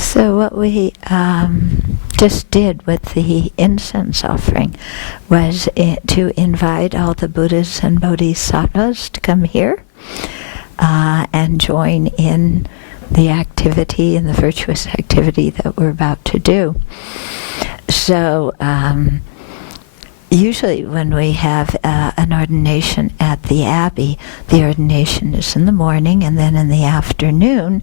So what we just did with the incense offering was to invite all the Buddhas and Bodhisattvas to come here and join in the activity and the virtuous activity that we're about to do. So usually when we have an ordination at the Abbey, the ordination is in the morning, and then in the afternoon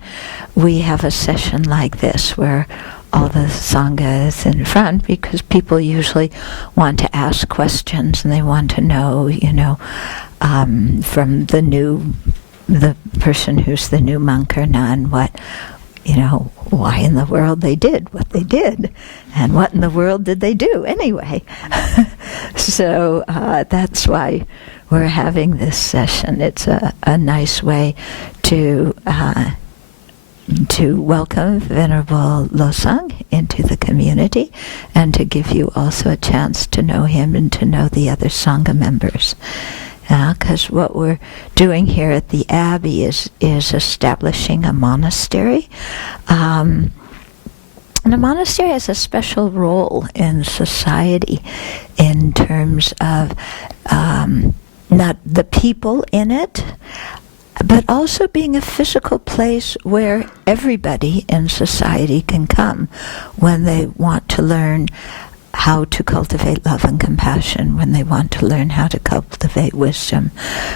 we have a session like this where all the Sangha is in front, because people usually want to ask questions and they want to know, from the person who's the new monk or nun, why in the world they did what they did, and what in the world did they do anyway. So that's why we're having this session. It's a nice way to welcome Venerable Losang into the community, and to give you also a chance to know him and to know the other Sangha members. Because what we're doing here at the Abbey is establishing a monastery. And a monastery has a special role in society in terms of not the people in it, but also being a physical place where everybody in society can come when they want to learn how to cultivate love and compassion, when they want to learn how to cultivate wisdom.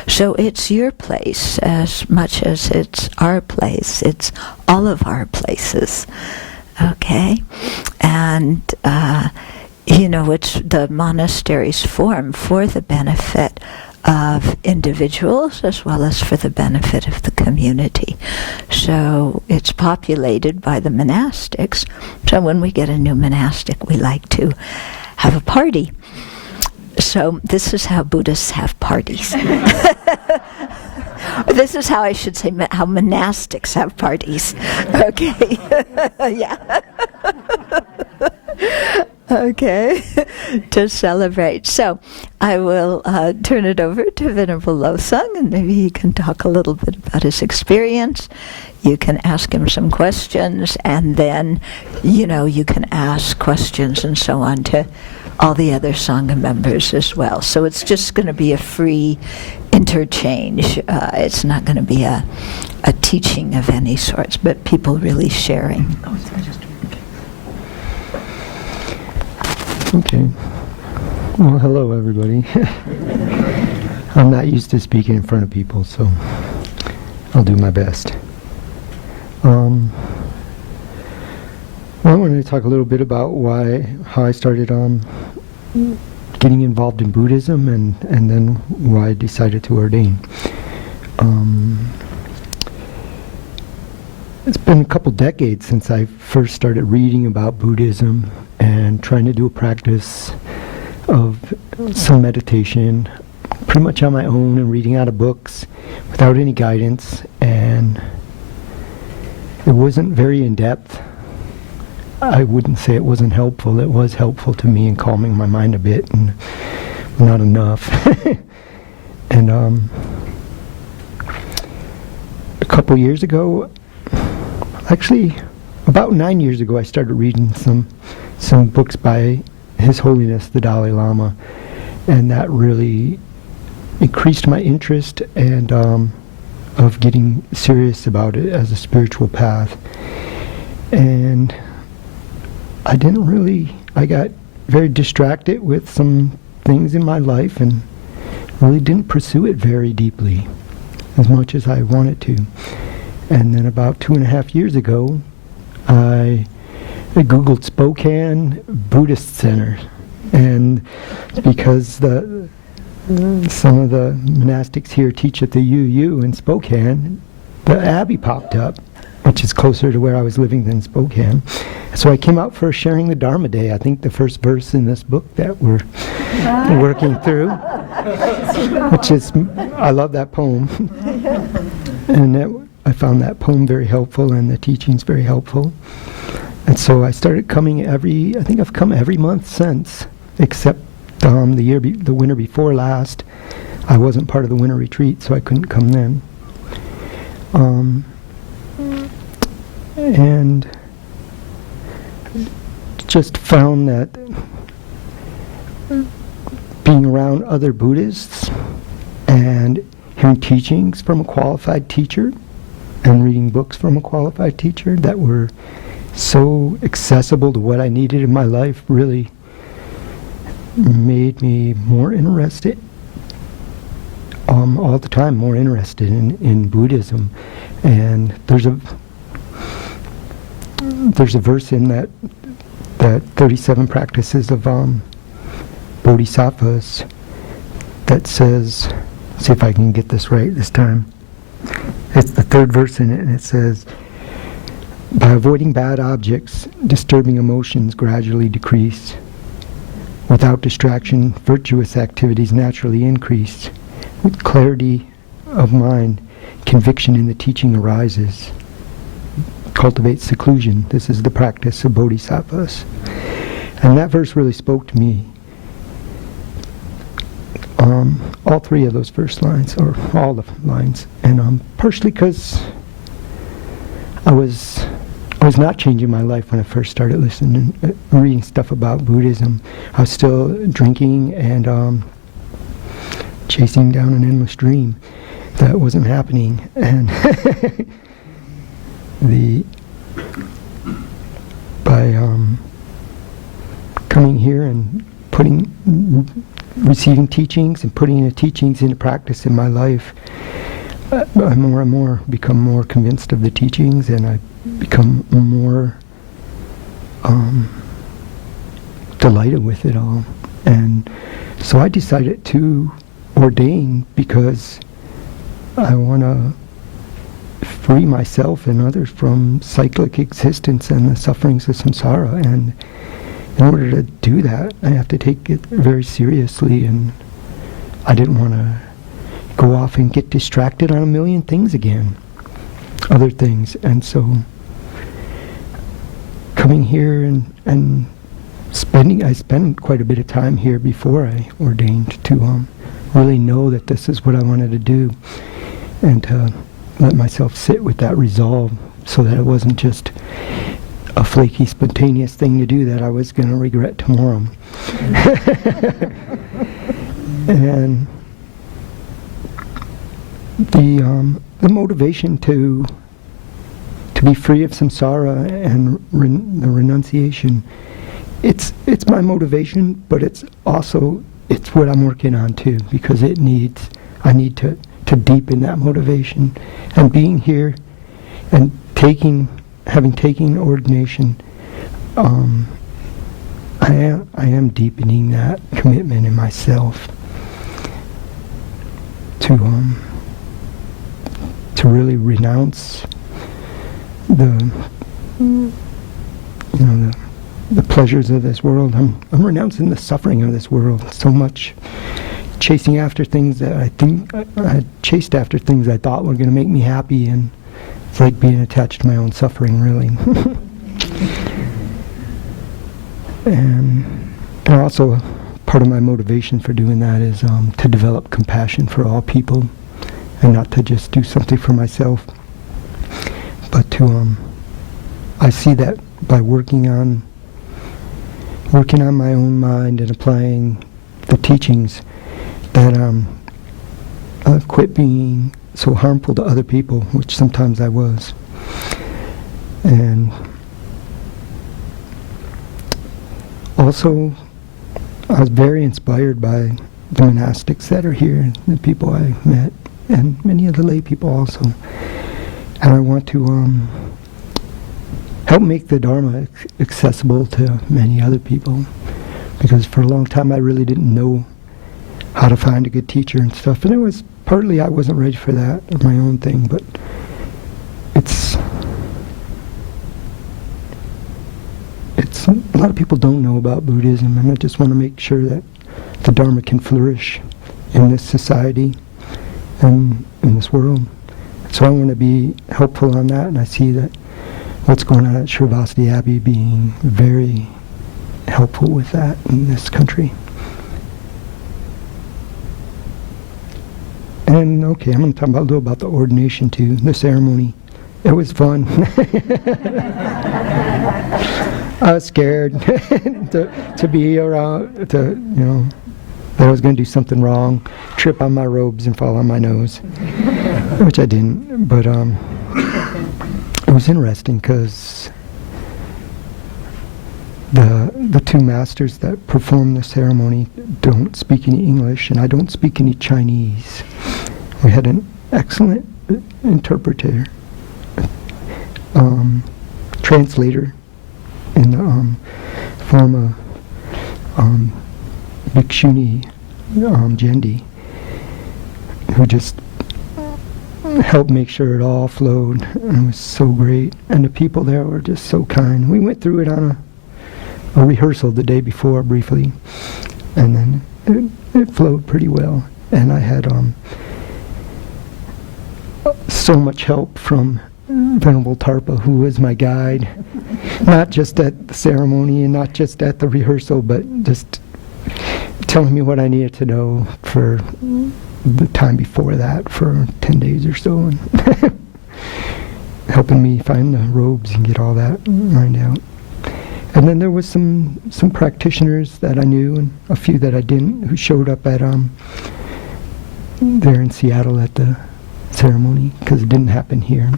So it's your place as much as it's our place. It's all of our places. Okay? And, it's the monastery's form for the benefit of individuals as well as for the benefit of the community. So it's populated by the monastics. So when we get a new monastic, we like to have a party. So this is how Buddhists have parties. This is how I should say how monastics have parties. Okay. Yeah. Okay, to celebrate. So I will turn it over to Venerable Losang, and maybe he can talk a little bit about his experience. You can ask him some questions, and then, you can ask questions and so on to all the other Sangha members as well. So it's just going to be a free interchange. It's not going to be a teaching of any sorts, but people really sharing. Okay. Well, hello, everybody. I'm not used to speaking in front of people, so I'll do my best. Well, I wanted to talk a little bit about how I started getting involved in Buddhism, and then why I decided to ordain. It's been a couple decades since I first started reading about Buddhism and trying to do a practice of some meditation, pretty much on my own and reading out of books without any guidance, and it wasn't very in-depth. I wouldn't say it wasn't helpful. It was helpful to me in calming my mind a bit, and not enough. And a couple years ago, actually about 9 years ago, I started reading some books by His Holiness the Dalai Lama, and that really increased my interest and of getting serious about it as a spiritual path. And I got very distracted with some things in my life and really didn't pursue it very deeply as much as I wanted to. And then about 2.5 years ago, I Googled Spokane Buddhist Center, and because some of the monastics here teach at the UU in Spokane, the Abbey popped up, which is closer to where I was living than Spokane. So I came out for a Sharing the Dharma Day, I think the first verse in this book that we're working through, which is, I love that poem. And I found that poem very helpful and the teachings very helpful. And so I started coming I think I've come every month since, except the winter before last. I wasn't part of the winter retreat, so I couldn't come then. And just found that being around other Buddhists and hearing teachings from a qualified teacher and reading books from a qualified teacher that were so accessible to what I needed in my life really made me more interested, all the time more interested in Buddhism. And there's a verse in that 37 practices of Bodhisattvas that says, see if I can get this right this time. It's the third verse in it, and it says, by avoiding bad objects, disturbing emotions gradually decrease. Without distraction, virtuous activities naturally increase. With clarity of mind, conviction in the teaching arises. Cultivate seclusion. This is the practice of Bodhisattvas. And that verse really spoke to me. All three of those first lines, or all the lines, and partially because I was not changing my life when I first started listening, reading stuff about Buddhism. I was still drinking and chasing down an endless dream that wasn't happening, and by coming here and receiving teachings and putting the teachings into practice in my life, I more and more become more convinced of the teachings, and I become more delighted with it all. And so I decided to ordain because I want to free myself and others from cyclic existence and the sufferings of samsara. And in order to do that, I have to take it very seriously, and I didn't want to go off and get distracted on a million things again, other things. And so coming here and I spent quite a bit of time here before I ordained to really know that this is what I wanted to do, and to let myself sit with that resolve so that it wasn't just a flaky, spontaneous thing to do that I was going to regret tomorrow. And the motivation to be free of samsara and the renunciation, it's my motivation, but it's what I'm working on too, because I need to deepen that motivation. And being here and having taken ordination, I am deepening that commitment in myself to really renounce the pleasures of this world. I'm renouncing the suffering of this world. So much chasing after things that I chased after things I thought were going to make me happy, and it's like being attached to my own suffering, really. And also part of my motivation for doing that is to develop compassion for all people, and not to just do something for myself, but to I see that by working on my own mind and applying the teachings, that I've quit being so harmful to other people, which sometimes I was. And also, I was very inspired by the monastics that are here, the people I met, and many of the lay people also. And I want to help make the Dharma accessible to many other people, because for a long time I really didn't know how to find a good teacher and stuff, and it was partly I wasn't ready for that, or my own thing, but it's a lot of people don't know about Buddhism, and I just want to make sure that the Dharma can flourish in this society and in this world. So I want to be helpful on that, and I see that what's going on at Sravasti Abbey being very helpful with that in this country. And okay, I'm going to talk a little about the ordination too, the ceremony. It was fun. I was scared to be around, that I was going to do something wrong, trip on my robes and fall on my nose, which I didn't. But it was interesting because the two masters that perform the ceremony don't speak any English, and I don't speak any Chinese. We had an excellent interpreter, translator in the form of Bhikshuni Jendi, who just helped make sure it all flowed, and it was so great. And the people there were just so kind. We went through it on a rehearsal the day before briefly, and then it flowed pretty well. And I had so much help from Venerable Tarpa, who was my guide, not just at the ceremony and not just at the rehearsal, but just telling me what I needed to know for the time before that for 10 days or so, and helping me find the robes and get all that lined out. And then there was some practitioners that I knew and a few that I didn't, who showed up at there in Seattle at the ceremony, because it didn't happen here.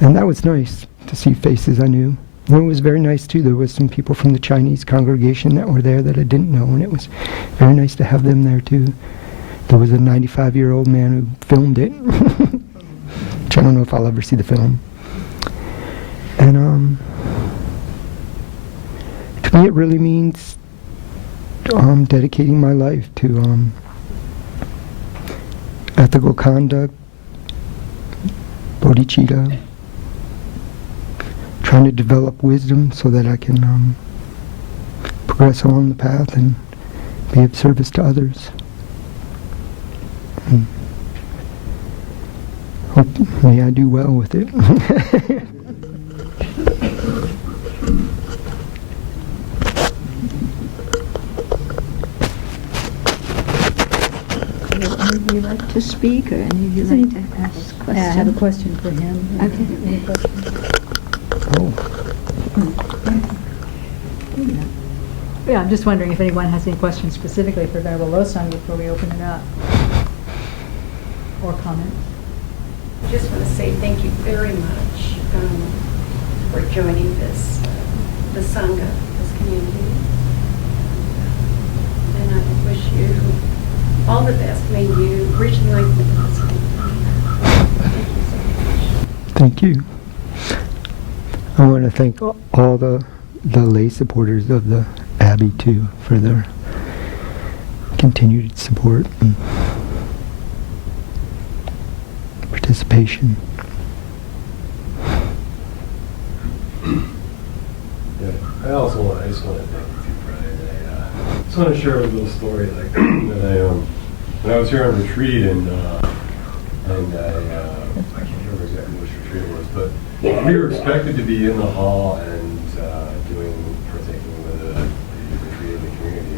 And that was nice to see faces I knew. And it was very nice too. There was some people from the Chinese congregation that were there that I didn't know, and it was very nice to have them there too. There was a 95-year-old man who filmed it, which I don't know if I'll ever see the film. And to me it really means dedicating my life to ethical conduct, bodhicitta, trying to develop wisdom so that I can progress along the path and be of service to others. And hope may I do well with it. Would any of you like to speak, or any of you like to ask questions? I have a question for him. Okay. Any questions? Yeah, I'm just wondering if anyone has any questions specifically for Venerable Losang before we open it up, or comments. Just want to say thank you very much for joining this, the Sangha, this community. And I wish you all the best. May you reach the enlightenment of this community. Thank you so much. Thank you. I want to thank all the lay supporters of the Abbey too for their continued support and participation. Yeah, I just want to thank you too, Brian. I just want to share a little story like that when I was here on retreat and I can't remember exactly which retreat it was, but we were expected to be in the hall and partaking with the retreat in the community.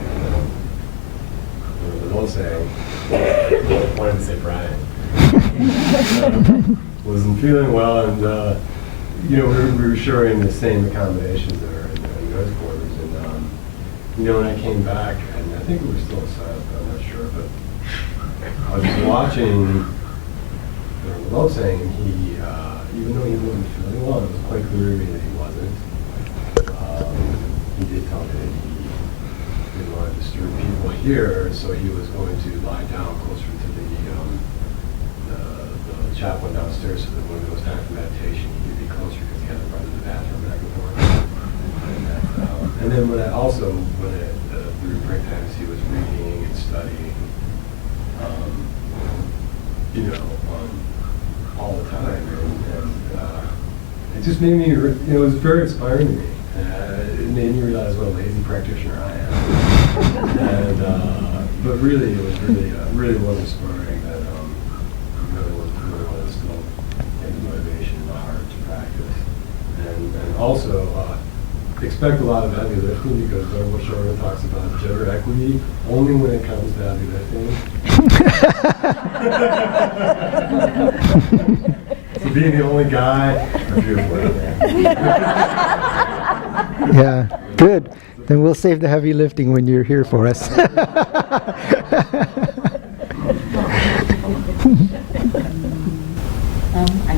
And the Losang wanted to say Brian. Wasn't feeling well, and we were sharing the same accommodations there in the headquarters. And when I came back, and I think we were still inside, but I'm not sure, but I was just watching the Losang, and he, even though he wasn't feeling well, it was quite clear to me that he wasn't. He did tell me that he didn't want to disturb people here, so he was going to lie down closer to the chaplain downstairs, so that when it was time for meditation, he could be closer because he had to run to the bathroom back and forth. And then we were break times, he was reading and studying, all the time, and it just made me, it was very inspiring to me. It made me realize what a lazy practitioner I am. But really, it was really was inspiring that really was still getting motivation in the heart to practice, and also expect a lot of heavy lifting, because Venerable Shorten talks about gender equity only when it comes to heavy lifting. So being the only guy, I feel for it. Yeah, good. Then we'll save the heavy lifting when you're here for us. I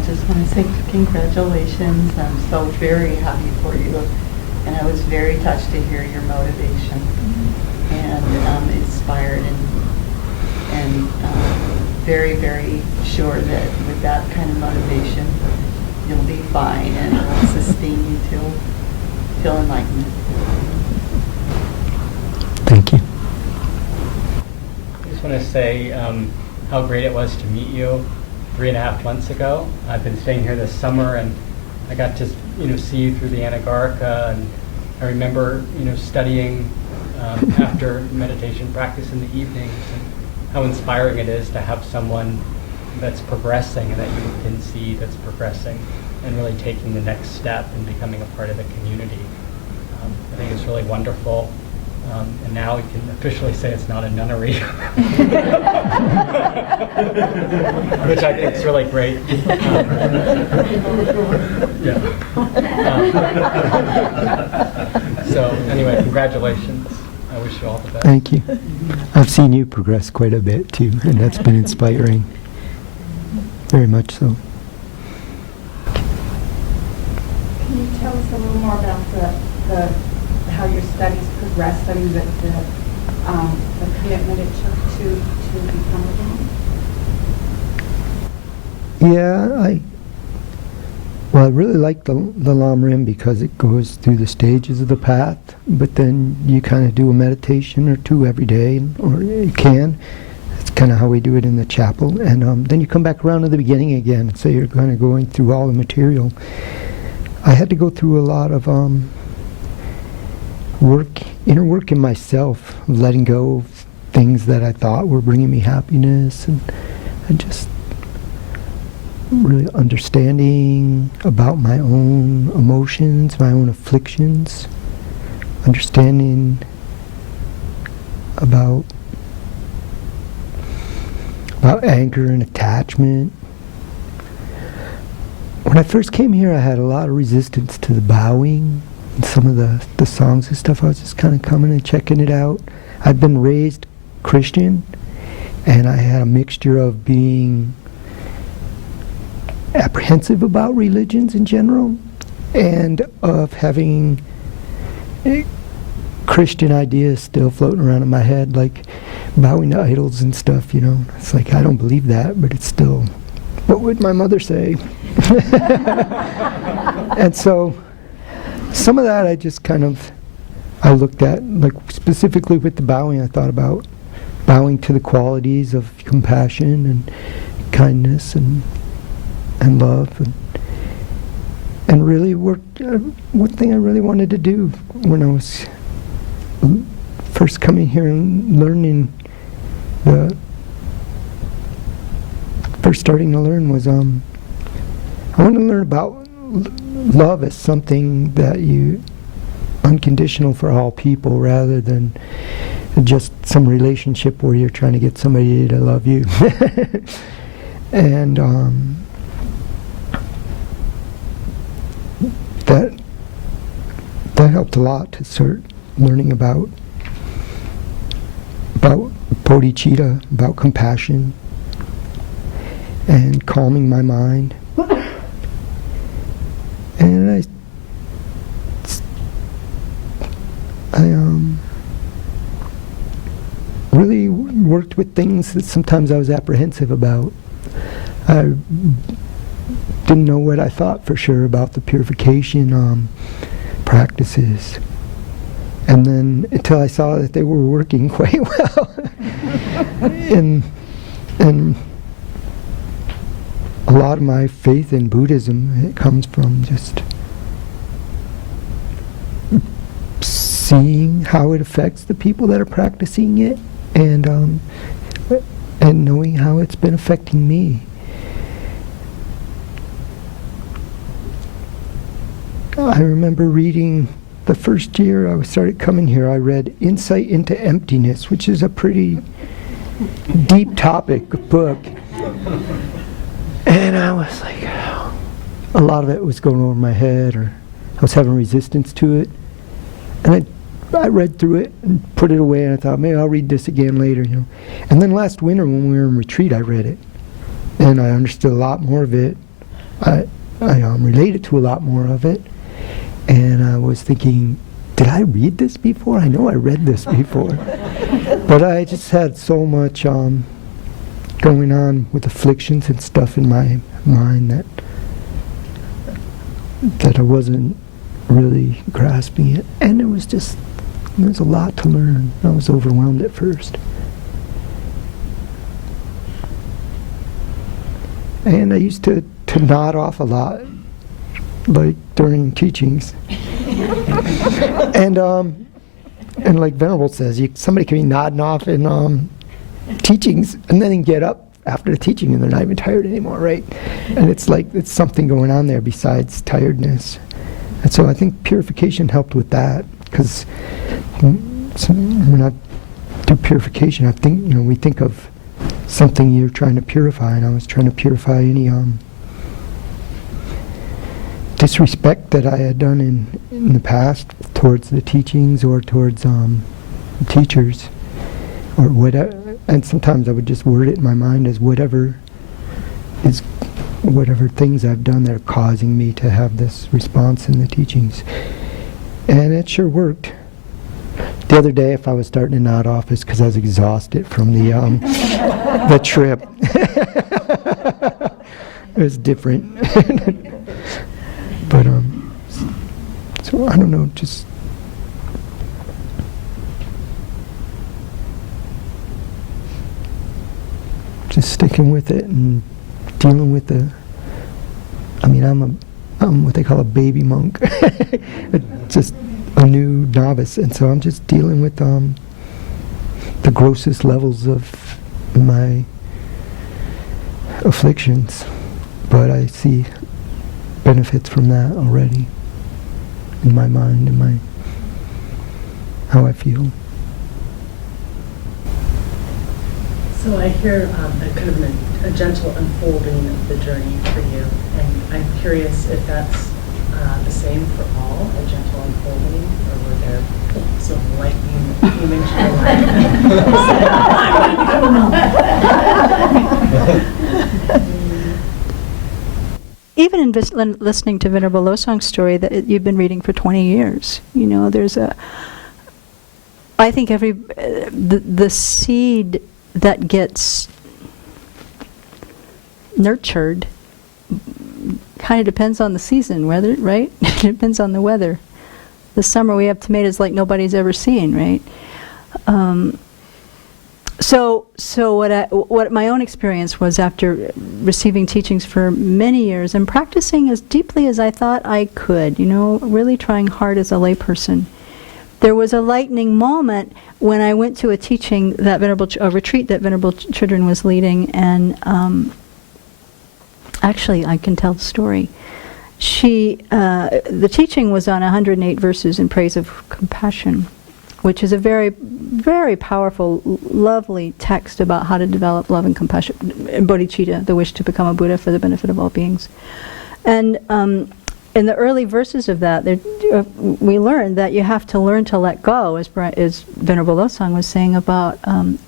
just want to say congratulations. I'm so very happy for you. And I was very touched to hear your motivation and inspired and very, very sure that with that kind of motivation, you'll be fine and it will sustain you till enlightenment. Thank you. I just want to say how great it was to meet you 3.5 months ago. I've been staying here this summer, and I got to see you through the Anagarika, and I remember studying after meditation practice in the evenings, and how inspiring it is to have someone that's progressing and that you can see that's progressing and really taking the next step and becoming a part of the community. I think it's really wonderful. And now we can officially say it's not a nunnery, which I think is really great. So anyway, congratulations. I wish you all the best. Thank you. I've seen you progress quite a bit too, and that's been inspiring. Very much so. Can you tell us a little more about the how your studies progressed? I mean, the commitment it took to become a monk? Yeah, I really like the Lam Rim because it goes through the stages of the path, but then you kind of do a meditation or two every day, or you can. That's kind of how we do it in the chapel. And then you come back around to the beginning again, so you're kind of going through all the material. I had to go through a lot of inner work in myself, letting go of things that I thought were bringing me happiness, and just really understanding about my own emotions, my own afflictions, understanding about anger and attachment. When I first came here, I had a lot of resistance to the bowing and some of the songs and stuff. I was just kind of coming and checking it out. I'd been raised Christian, and I had a mixture of being apprehensive about religions in general and of having Christian ideas still floating around in my head, like bowing to idols and stuff, It's like, I don't believe that, but it's still, what would my mother say? And so some of that I just I looked at, like specifically with the bowing, I thought about bowing to the qualities of compassion and kindness and love, and really worked. One thing I really wanted to do when I was first coming here and learning, first starting to learn was I wanted to learn about love as something that you unconditional for all people, rather than just some relationship where you're trying to get somebody to love you. And that helped a lot to start learning about bodhicitta, about compassion, and calming my mind. And I really worked with things that sometimes I was apprehensive about. I didn't know what I thought for sure about the purification practices. And then until I saw that they were working quite well. and a lot of my faith in Buddhism, it comes from just seeing how it affects the people that are practicing it, and knowing how it's been affecting me. I remember reading the first year I started coming here, I read Insight into Emptiness, which is a pretty deep topic book. And I was like, a lot of it was going over my head, or I was having resistance to it. And I read through it and put it away, and I thought, maybe I'll read this again later, And then last winter when we were in retreat, I read it. And I understood a lot more of it. I related to a lot more of it. And I was thinking, did I read this before? I know I read this before. But I just had so much going on with afflictions and stuff in my mind that I wasn't really grasping it. And it was just, there's a lot to learn. I was overwhelmed at first. And I used to nod off a lot, like during teachings. And like Venerable says, somebody can be nodding off in teachings and then get up after the teaching and they're not even tired anymore, right? And it's like, it's something going on there besides tiredness. And so I think purification helped with that, because when I do purification, I think, we think of something you're trying to purify, and I was trying to purify any disrespect that I had done in the past towards the teachings or towards teachers or whatever. And sometimes I would just word it in my mind as whatever things I've done that are causing me to have this response in the teachings. And it sure worked. The other day, if I was starting to nod off, it's because I was exhausted from the trip. It was different. But so I don't know, just sticking with it and dealing with I'm what they call a baby monk, just a new novice, and so I'm just dealing with the grossest levels of my afflictions, but I see benefits from that already in my mind and how I feel. So I hear a kind of a gentle unfolding of the journey for you, and I'm curious if that's the same for all, a gentle unfolding, or were there some lightning came into your life? Even in listening to Venerable Losang's story that you've been reading for 20 years, there's I think the seed that gets nurtured kind of depends on the season, weather, right? It depends on the weather. This summer we have tomatoes like nobody's ever seen, right? So what my own experience was after receiving teachings for many years and practicing as deeply as I thought I could, really trying hard as a layperson. There was a lightning moment when I went to a teaching that a retreat that Venerable Children was leading, and actually I can tell the story. The teaching was on 108 verses in praise of compassion, which is a very, very powerful, lovely text about how to develop love and compassion, bodhicitta, the wish to become a Buddha for the benefit of all beings. And in the early verses of that, we learned that you have to learn to let go, as Venerable Losang was saying about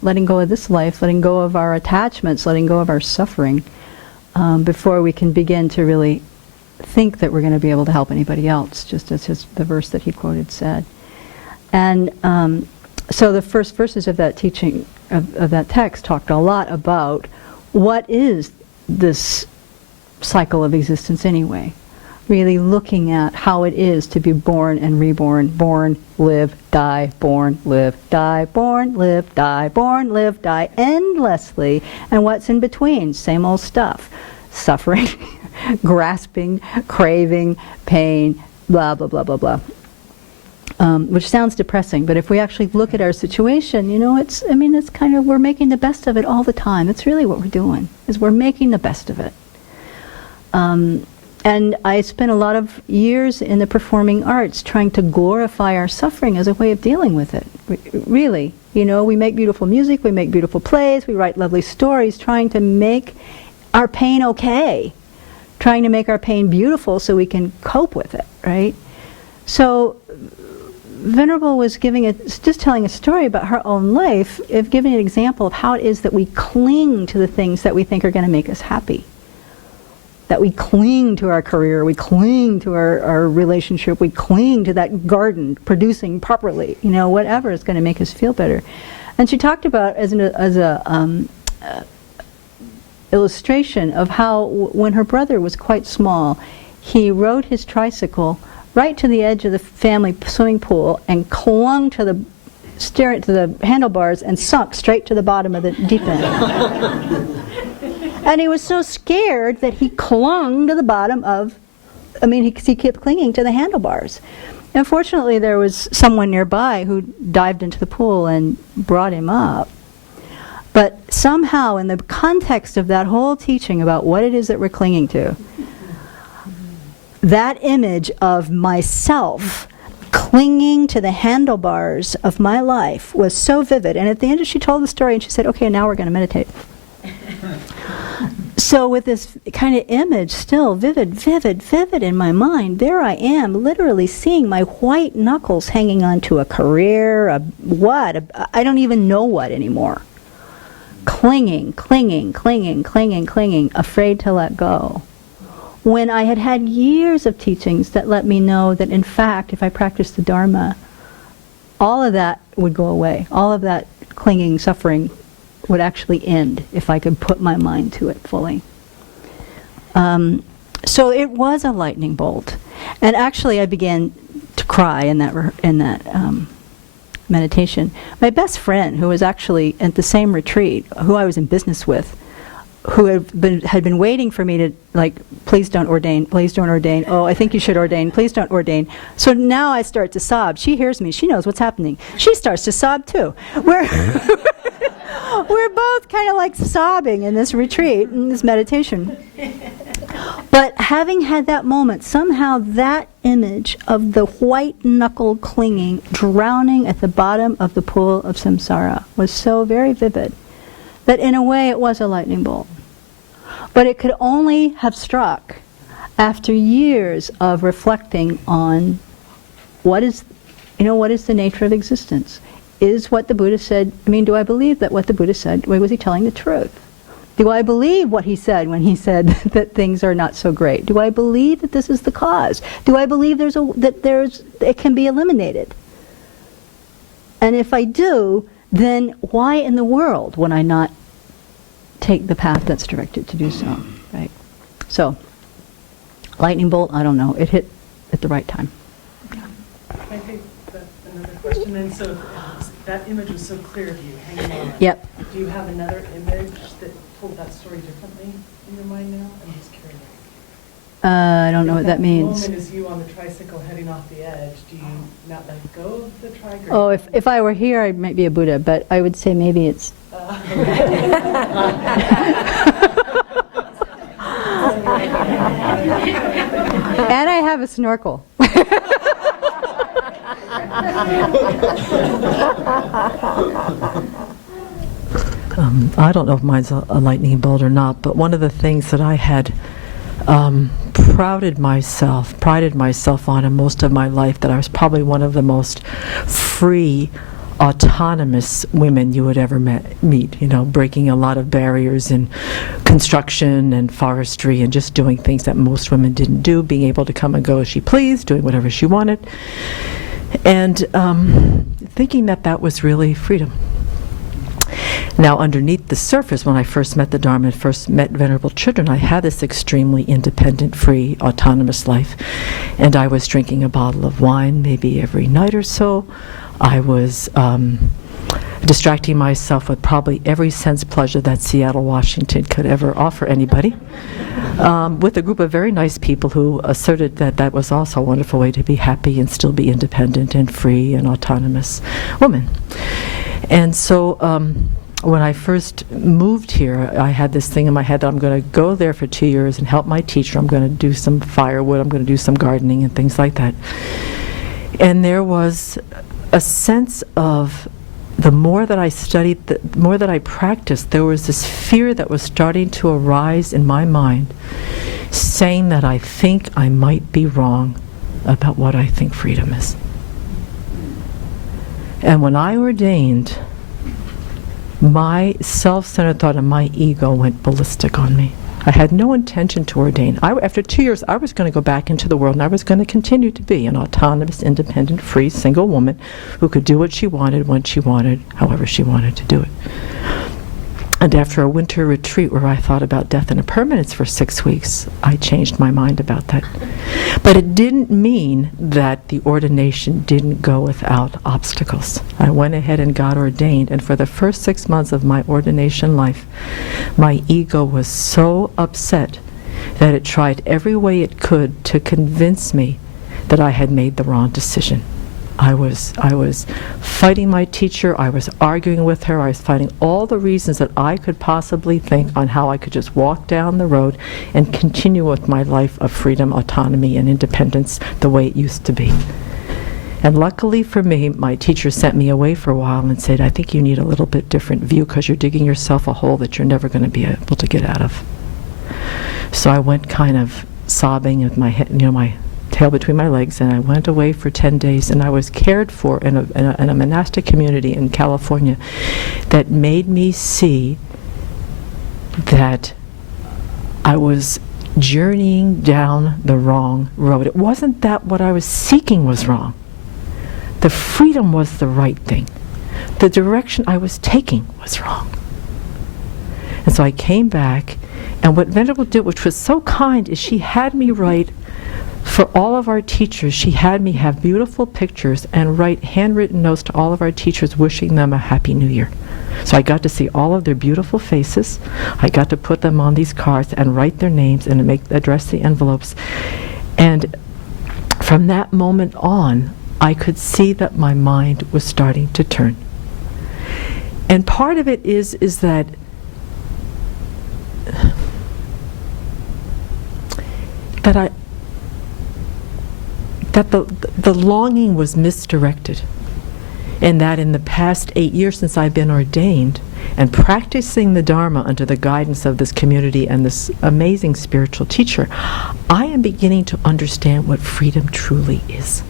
letting go of this life, letting go of our attachments, letting go of our suffering, before we can begin to really think that we're going to be able to help anybody else, just as the verse that he quoted said. And so the first verses of that teaching, of that text, talked a lot about what is this cycle of existence anyway. Really looking at how it is to be born and reborn, born, live, die, born, live, die, born, live, die, born, live, die, endlessly, and what's in between, same old stuff. Suffering, grasping, craving, pain, blah, blah, blah, blah, blah. Which sounds depressing, but if we actually look at our situation, it's kind of, we're making the best of it all the time. It's really what we're doing, is we're making the best of it. And I spent a lot of years in the performing arts trying to glorify our suffering as a way of dealing with it. Really, we make beautiful music, we make beautiful plays, we write lovely stories, trying to make our pain okay, trying to make our pain beautiful so we can cope with it, right? So Venerable was just telling a story about her own life, of giving an example of how it is that we cling to the things that we think are going to make us happy. That we cling to our career, we cling to our relationship, we cling to that garden producing properly, whatever is going to make us feel better. And she talked about as a illustration of how when her brother was quite small, he rode his tricycle right to the edge of the family swimming pool and clung to the handlebars and sunk straight to the bottom of the deep end. And he was so scared that he clung to the bottom he kept clinging to the handlebars. And fortunately, there was someone nearby who dived into the pool and brought him up. But somehow, in the context of that whole teaching about what it is that we're clinging to, that image of myself clinging to the handlebars of my life was so vivid. And at the end, she told the story and she said, okay, now we're going to meditate. So with this kind of image still vivid in my mind, there I am literally seeing my white knuckles hanging onto a career, I don't even know what anymore. Clinging, afraid to let go. When I had years of teachings that let me know that in fact, if I practiced the Dharma, all of that would go away. All of that clinging, suffering would actually end if I could put my mind to it fully. So it was a lightning bolt. And actually I began to cry in that meditation. My best friend, who was actually at the same retreat, who I was in business with, who had been waiting for me to, please don't ordain, oh, I think you should ordain, please don't ordain. So now I start to sob. She hears me, she knows what's happening. She starts to sob too. We're both kind of like sobbing in this retreat, in this meditation. But having had that moment, somehow that image of the white knuckle clinging, drowning at the bottom of the pool of samsara was so very vivid that in a way it was a lightning bolt. But it could only have struck after years of reflecting on what is the nature of existence? Is what the Buddha said, do I believe that what the Buddha said, was he telling the truth? Do I believe what he said when he said that things are not so great? Do I believe that this is the cause? Do I believe it can be eliminated? And if I do, then why in the world would I not take the path that's directed to do so, right? So, lightning bolt, I don't know. It hit at the right time. I think that's another question. And so that image was so clear of you hanging on. Yep. Do you have another image that told that story differently in your mind now? I'm just curious. I don't know what that means. The moment is you on the tricycle heading off the edge. Do you not let go of the trike? Oh, if I were here, I might be a Buddha, but I would say maybe it's... And I have a snorkel. I don't know if mine's a lightning bolt or not, but one of the things that I had prided myself on in most of my life, that I was probably one of the most free, autonomous women you would ever meet, breaking a lot of barriers in construction and forestry and just doing things that most women didn't do, being able to come and go as she pleased, doing whatever she wanted, and thinking that was really freedom. Now, underneath the surface, when I first met the Dharma and first met Venerable Children, I had this extremely independent, free, autonomous life. And I was drinking a bottle of wine maybe every night or so. I was distracting myself with probably every sense pleasure that Seattle, Washington could ever offer anybody, with a group of very nice people who asserted that was also a wonderful way to be happy and still be independent and free and autonomous woman. And so when I first moved here, I had this thing in my head that I'm going to go there for 2 years and help my teacher. I'm going to do some firewood. I'm going to do some gardening and things like that. And there was a sense of, the more that I studied, the more that I practiced, there was this fear that was starting to arise in my mind, saying that I think I might be wrong about what I think freedom is. And when I ordained, my self-centered thought and my ego went ballistic on me. I had no intention to ordain. After 2 years, I was going to go back into the world, and I was going to continue to be an autonomous, independent, free, single woman who could do what she wanted, when she wanted, however she wanted to do it. And after a winter retreat where I thought about death and impermanence for 6 weeks, I changed my mind about that. But it didn't mean that the ordination didn't go without obstacles. I went ahead and got ordained, and for the first 6 months of my ordination life, my ego was so upset that it tried every way it could to convince me that I had made the wrong decision. I was fighting my teacher, I was arguing with her, I was finding all the reasons that I could possibly think on how I could just walk down the road and continue with my life of freedom, autonomy, and independence the way it used to be. And luckily for me, my teacher sent me away for a while and said, I think you need a little bit different view because you're digging yourself a hole that you're never going to be able to get out of. So I went kind of sobbing with my head, my tail between my legs, and I went away for 10 days, and I was cared for in a monastic community in California that made me see that I was journeying down the wrong road. It wasn't that what I was seeking was wrong. The freedom was the right thing. The direction I was taking was wrong. And so I came back, and what Venerable did, which was so kind, is she had me write for all of our teachers. She had me have beautiful pictures and write handwritten notes to all of our teachers wishing them a Happy New Year. So I got to see all of their beautiful faces. I got to put them on these cards and write their names and address the envelopes. And from that moment on, I could see that my mind was starting to turn. And part of it is that the longing was misdirected, and that in the past 8 years since I've been ordained and practicing the Dharma under the guidance of this community and this amazing spiritual teacher, I am beginning to understand what freedom truly is,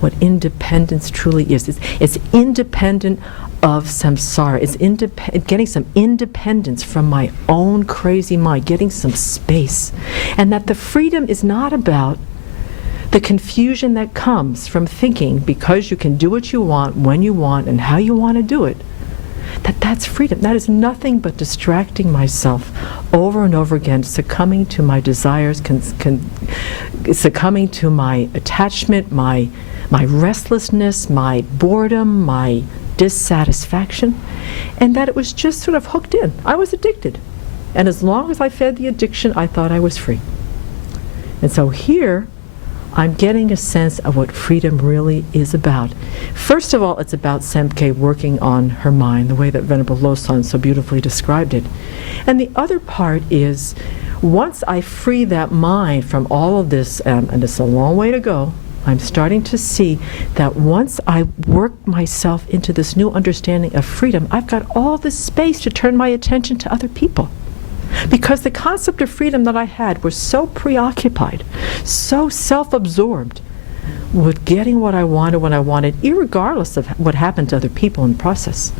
what independence truly is. It's independent of samsara. It's getting some independence from my own crazy mind, getting some space. And that the freedom is not about the confusion that comes from thinking because you can do what you want, when you want, and how you want to do it, that's freedom. That is nothing but distracting myself over and over again, succumbing to my desires, succumbing to my attachment, my restlessness, my boredom, my dissatisfaction, and that it was just sort of hooked in. I was addicted. And as long as I fed the addiction, I thought I was free. And so here, I'm getting a sense of what freedom really is about. First of all, it's about Semke working on her mind, the way that Venerable Losang so beautifully described it. And the other part is, once I free that mind from all of this, and it's a long way to go, I'm starting to see that once I work myself into this new understanding of freedom, I've got all this space to turn my attention to other people. Because the concept of freedom that I had was so preoccupied, so self-absorbed with getting what I wanted when I wanted, irregardless of what happened to other people in the process.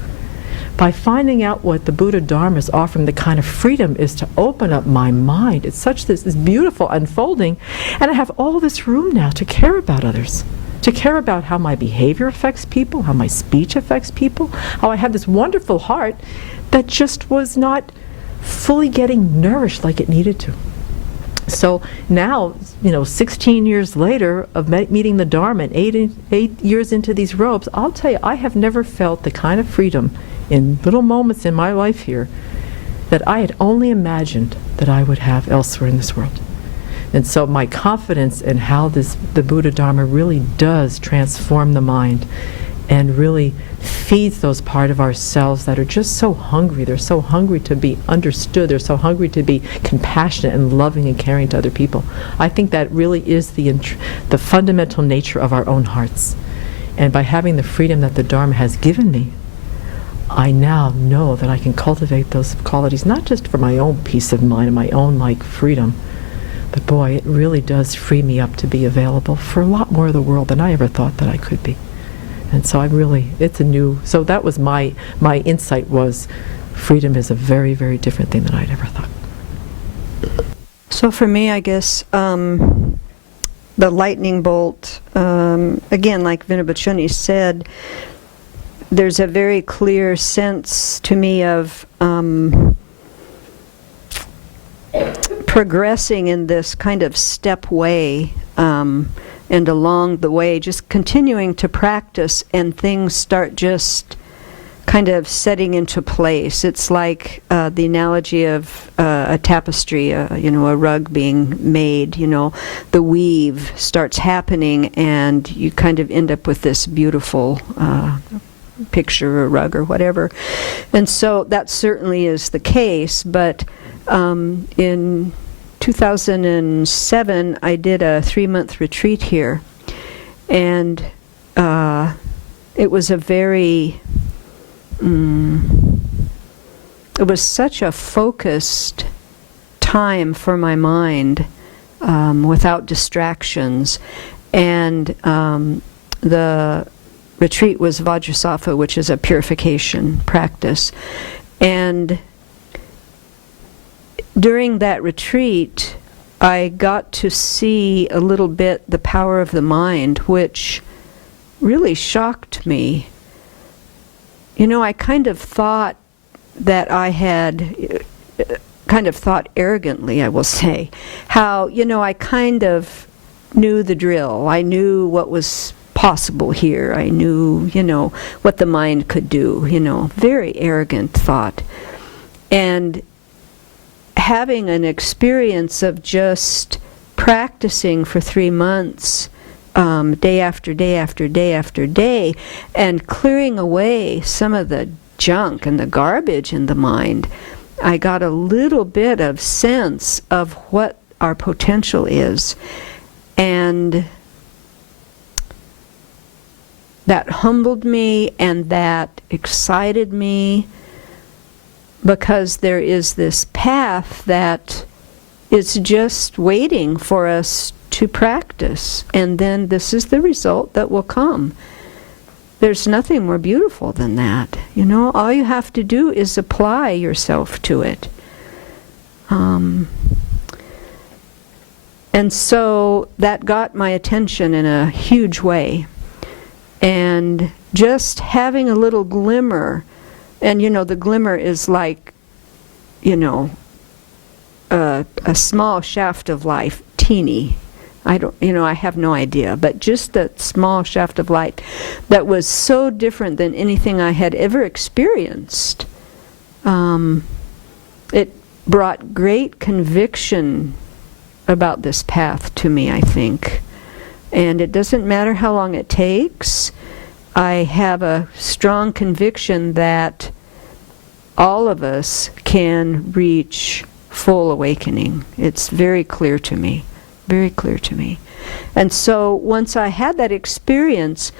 By finding out what the Buddha Dharma is offering, the kind of freedom is to open up my mind. It's such this beautiful unfolding, and I have all this room now to care about others, to care about how my behavior affects people, how my speech affects people, how I have this wonderful heart that just was not fully getting nourished like it needed to. So now, 16 years later of meeting the Dharma and 8 years into these robes, I'll tell you, I have never felt the kind of freedom in little moments in my life here that I had only imagined that I would have elsewhere in this world. And so my confidence in how the Buddha Dharma really does transform the mind and really feeds those part of ourselves that are just so hungry. They're so hungry to be understood. They're so hungry to be compassionate and loving and caring to other people. I think that really is the fundamental nature of our own hearts. And by having the freedom that the Dharma has given me, I now know that I can cultivate those qualities, not just for my own peace of mind and my own freedom, but boy, it really does free me up to be available for a lot more of the world than I ever thought that I could be. And so it's a new, so that was my insight was freedom is a very, very different thing than I'd ever thought. So for me, I guess, the lightning bolt, again, like Vinabachuni said, there's a very clear sense to me of progressing in this kind of step way, and along the way, just continuing to practice, and things start just kind of setting into place. It's like the analogy of a tapestry, a rug being made. The weave starts happening, and you kind of end up with this beautiful picture or rug or whatever. And so that certainly is the case. But in 2007, I did a 3-month retreat here, and it was a very it was such a focused time for my mind, without distractions. And the retreat was Vajrasattva, which is a purification practice. And during that retreat, I got to see a little bit the power of the mind, which really shocked me. I kind of thought that I had, kind of thought arrogantly, I will say, how, I kind of knew the drill. I knew what was possible here. I knew, what the mind could do, very arrogant thought. And having an experience of just practicing for 3 months, day after day after day after day, and clearing away some of the junk and the garbage in the mind, I got a little bit of sense of what our potential is. And that humbled me, and that excited me, because there is this path that is just waiting for us to practice, and then this is the result that will come. There's nothing more beautiful than that. All you have to do is apply yourself to it. And so that got my attention in a huge way. And just having a little glimmer, and the glimmer is like, a small shaft of light, teeny. I have no idea, but just that small shaft of light that was so different than anything I had ever experienced. It brought great conviction about this path to me, I think. And it doesn't matter how long it takes. I have a strong conviction that all of us can reach full awakening. It's very clear to me. Very clear to me. And so once I had that experience,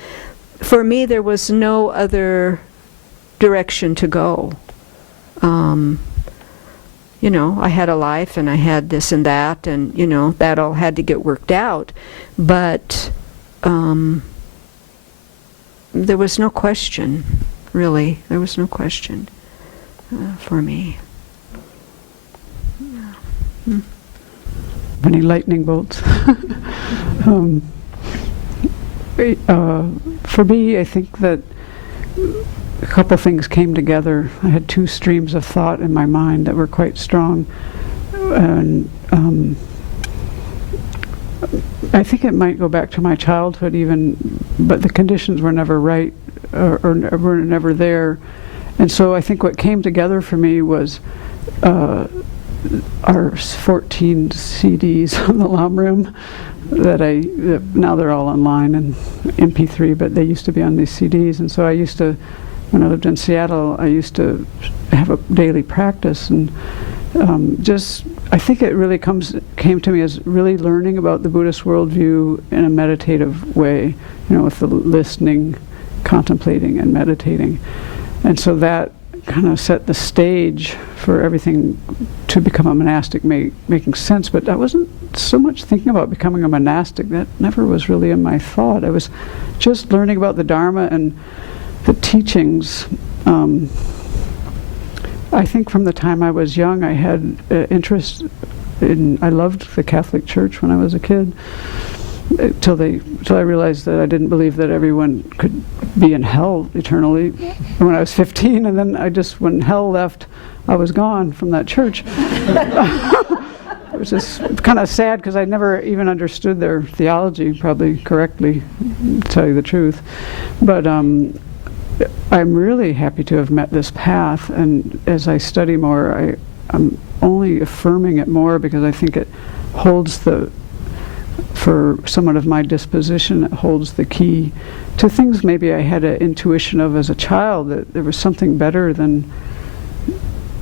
for me there was no other direction to go. I had a life, and I had this and that, and that all had to get worked out. But there was no question, really. There was no question for me. Any lightning bolts? For me, I think that a couple things came together. I had 2 streams of thought in my mind that were quite strong, and I think it might go back to my childhood even, but the conditions were never right, or were never there. And so I think what came together for me was our 14 CDs on the Lamrim that now they're all online and MP3, but they used to be on these CDs. And so I used to, when I lived in Seattle, I used to have a daily practice, and I think it really came to me as really learning about the Buddhist worldview in a meditative way, with the listening, contemplating, and meditating. And so that kind of set the stage for everything to become a monastic making sense. But I wasn't so much thinking about becoming a monastic. That never was really in my thought. I was just learning about the Dharma and the teachings. I think from the time I was young, I had interest in, I loved the Catholic Church when I was a kid, till I realized that I didn't believe that everyone could be in hell eternally when I was 15, and then when hell left, I was gone from that church. It was just kind of sad because I never even understood their theology probably correctly, to tell you the truth. But I'm really happy to have met this path, and as I study more, I'm only affirming it more because I think it holds for someone of my disposition, it holds the key to things maybe I had an intuition of as a child, that there was something better than,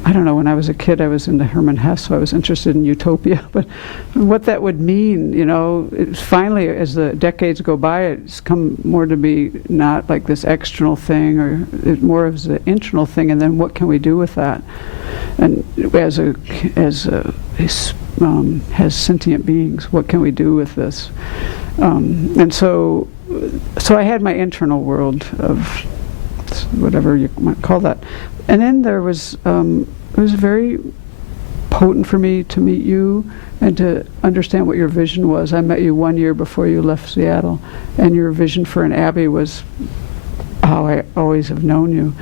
I don't know, when I was a kid I was into Hermann Hesse, so I was interested in utopia, but what that would mean, finally as the decades go by, it's come more to be not like this external thing, or more of the internal thing, and then what can we do with that? And as sentient beings, what can we do with this? And so I had my internal world of whatever you might call that. And then there was, it was very potent for me to meet you and to understand what your vision was. I met you 1 year before you left Seattle, and your vision for an abbey was how I always have known you.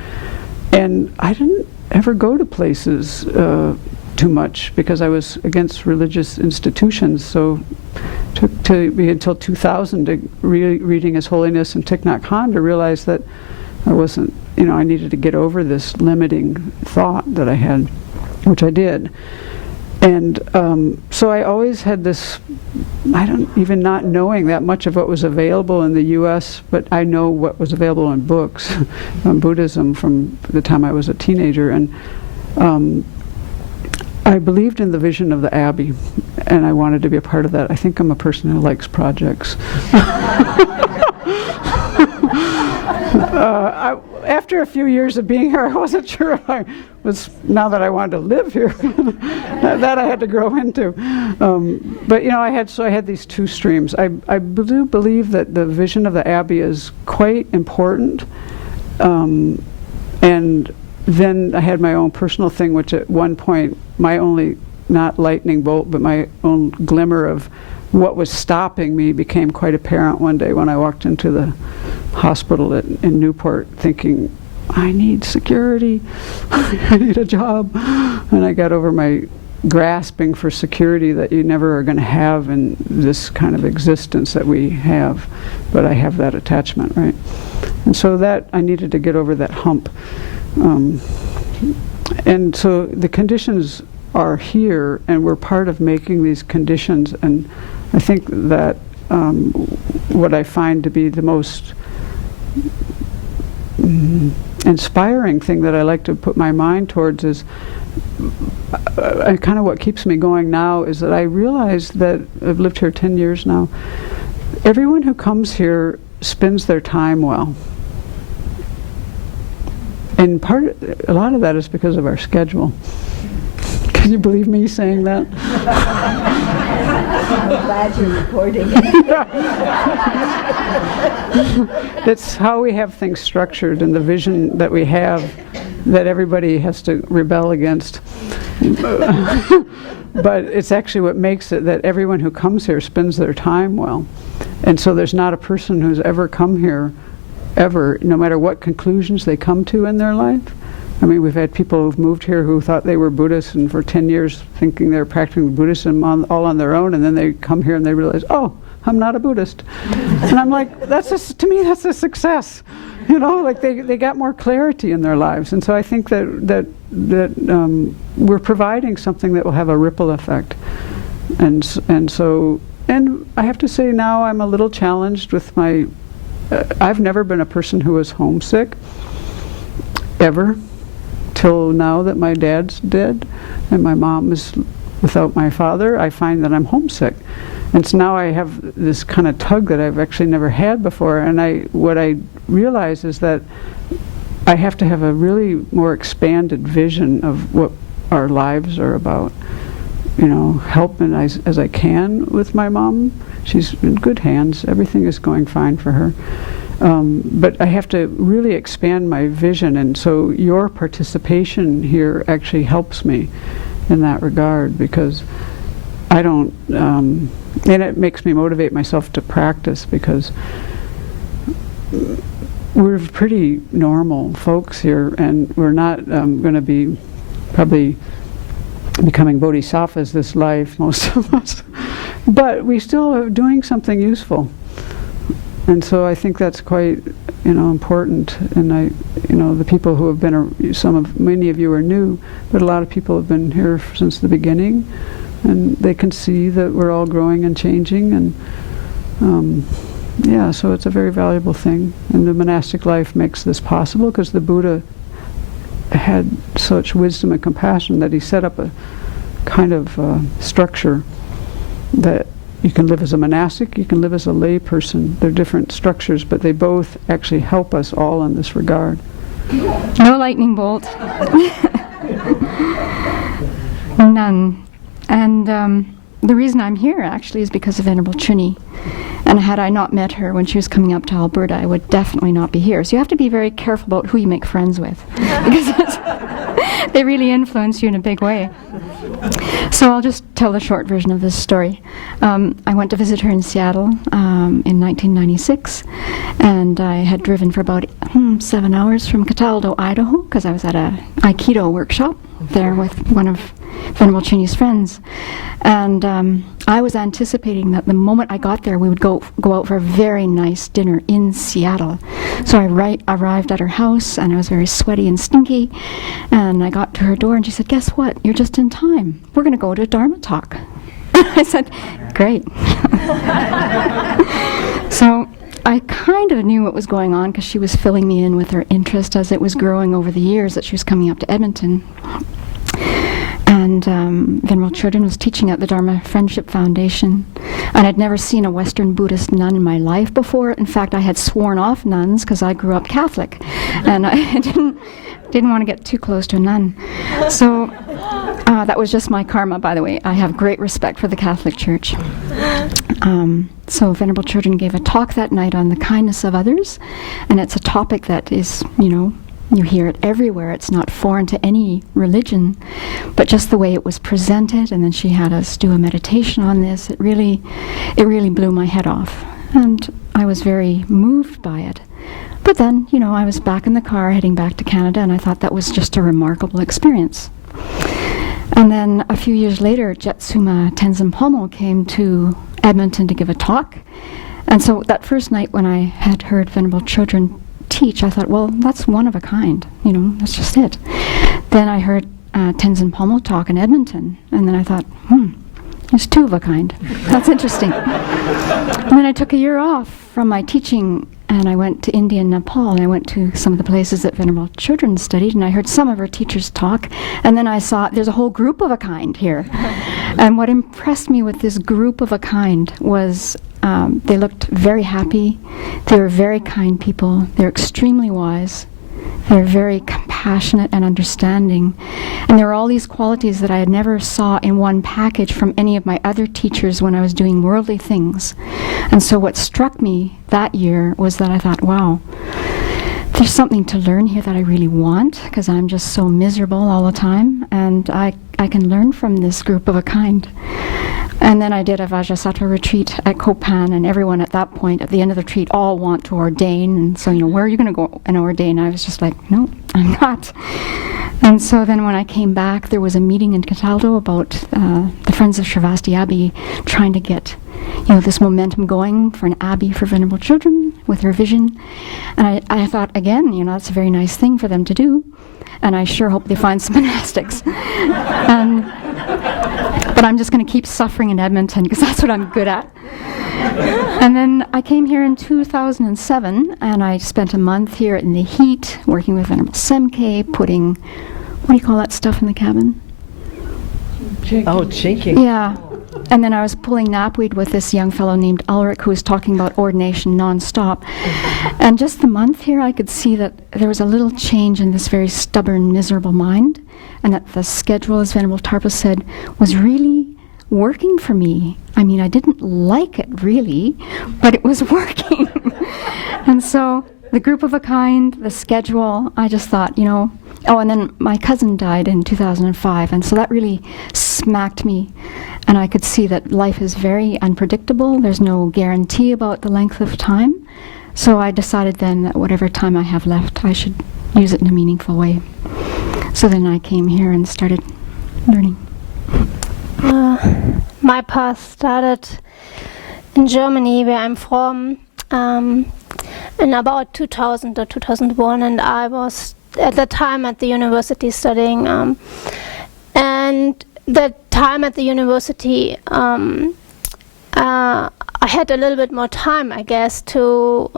And I didn't ever go to places too much because I was against religious institutions, so it took to me until 2000 to reading His Holiness and Thich Nhat Hanh to realize that I wasn't, I needed to get over this limiting thought that I had, which I did. And so I always had this, I don't even not knowing that much of what was available in the U.S., but I know what was available in books on Buddhism from the time I was a teenager. And I believed in the vision of the Abbey, and I wanted to be a part of that. I think I'm a person who likes projects. After a few years of being here, I wasn't sure if I was, now that I wanted to live here, that I had to grow into. But I had these two streams. I do believe that the vision of the Abbey is quite important. And then I had my own personal thing, which at one point, my only, not lightning bolt, but my own glimmer of what was stopping me became quite apparent one day when I walked into the hospital in Newport thinking, I need security, I need a job. And I got over my grasping for security that you never are going to have in this kind of existence that we have, but I have that attachment, right? And so that, I needed to get over that hump. And so the conditions are here, and we're part of making these conditions, and I think that what I find to be the most inspiring thing that I like to put my mind towards is kind of what keeps me going now is that I realize that I've lived here 10 years now. Everyone who comes here spends their time well. And a lot of that is because of our schedule. Can you believe me saying that? I'm glad you're recording it. It's how we have things structured and the vision that we have that everybody has to rebel against. But it's actually what makes it that everyone who comes here spends their time well. And so there's not a person who's ever come here, ever, no matter what conclusions they come to in their life. I mean, we've had people who've moved here who thought they were Buddhists and for 10 years thinking they're practicing Buddhism all on their own, and then they come here and they realize, oh, I'm not a Buddhist. And I'm like, to me, that's a success. Like they got more clarity in their lives. And so I think that we're providing something that will have a ripple effect. And I have to say now I'm a little challenged with my, I've never been a person who was homesick, ever. Till now that my dad's dead and my mom is without my father, I find that I'm homesick. And so now I have this kind of tug that I've actually never had before. And what I realize is that I have to have a really more expanded vision of what our lives are about. You know, helping as I can with my mom. She's in good hands. Everything is going fine for her. But I have to really expand my vision, and so your participation here actually helps me in that regard, because I don't, and it makes me motivate myself to practice, because we're pretty normal folks here, and we're not going to be probably becoming bodhisattvas this life, most of us, but we still are doing something useful. And so I think that's quite, important. And the people who have been, many of you are new, but a lot of people have been here since the beginning, and they can see that we're all growing and changing, and so it's a very valuable thing. And the monastic life makes this possible, because the Buddha had such wisdom and compassion that he set up a kind of structure that you can live as a monastic, you can live as a lay person. They're different structures, but they both actually help us all in this regard. No lightning bolt. None. And the reason I'm here actually is because of Venerable Trini. And had I not met her when she was coming up to Alberta, I would definitely not be here. So you have to be very careful about who you make friends with, because they really influence you in a big way. So I'll just tell the short version of this story. I went to visit her in Seattle in 1996, and I had driven for about 7 hours from Cataldo, Idaho, because I was at a Aikido workshop there with one of Venerable Trini's friends. And I was anticipating that the moment I got there, we would go out for a very nice dinner in Seattle. So I arrived at her house, and I was very sweaty and stinky. And I got to her door, and she said, "Guess what? You're just in time. We're going to go to Dharma talk." I said, "Great." So I kind of knew what was going on, because she was filling me in with her interest as it was growing over the years that she was coming up to Edmonton. And Venerable Chödrön was teaching at the Dharma Friendship Foundation. And I'd never seen a Western Buddhist nun in my life before. In fact, I had sworn off nuns because I grew up Catholic. And I didn't want to get too close to a nun. So that was just my karma, by the way. I have great respect for the Catholic Church. So Venerable Chödrön gave a talk that night on the kindness of others. And it's a topic that is, you hear it everywhere. It's not foreign to any religion, but just the way it was presented, and then she had us do a meditation on this, it really blew my head off. And I was very moved by it. But then, I was back in the car heading back to Canada, and I thought that was just a remarkable experience. And then a few years later, Jetsuma Tenzin Palmo came to Edmonton to give a talk. And so that first night when I had heard Venerable Chödrön teach, I thought, well, that's one of a kind, that's just it. Then I heard Tenzin Palmo talk in Edmonton, and then I thought, there's two of a kind. That's interesting. And then I took a year off from my teaching, and I went to India and Nepal, and I went to some of the places that Venerable Chödrön studied, and I heard some of her teachers talk, and then I saw there's a whole group of a kind here. And what impressed me with this group of a kind was they looked very happy. They were very kind people. They're extremely wise. They're very compassionate and understanding. And there were all these qualities that I had never saw in one package from any of my other teachers when I was doing worldly things. And so what struck me that year was that I thought, wow, there's something to learn here that I really want, because I'm just so miserable all the time, and I can learn from this group of a kind. And then I did a Vajrasattva retreat at Copan, and everyone at that point, at the end of the retreat, all want to ordain. And so, where are you going to go and ordain? I was just like, no, I'm not. And so then when I came back, there was a meeting in Cataldo about the Friends of Sravasti Abbey trying to get, this momentum going for an Abbey for Venerable Chödrön with her vision. And I thought, again, that's a very nice thing for them to do. And I sure hope they find some monastics. But I'm just going to keep suffering in Edmonton, because that's what I'm good at. And then I came here in 2007, and I spent a month here in the heat, working with Venerable Semke, putting, what do you call that stuff in the cabin? Oh, chinking. Yeah, And then I was pulling knapweed with this young fellow named Ulrich who was talking about ordination nonstop. And just the month here, I could see that there was a little change in this very stubborn, miserable mind, and that the schedule, as Venerable Tarpa said, was really working for me. I mean, I didn't like it really, but it was working. And so the group of a kind, the schedule, I just thought, you know, oh, and then my cousin died in 2005, and so that really smacked me. And I could see that life is very unpredictable. There's no guarantee about the length of time. So I decided then that whatever time I have left, I should use it in a meaningful way. So then I came here and started learning. My path started in Germany, where I'm from, in about 2000 or 2001, and I was at the time at the university studying. And the time at the university, I had a little bit more time, I guess, to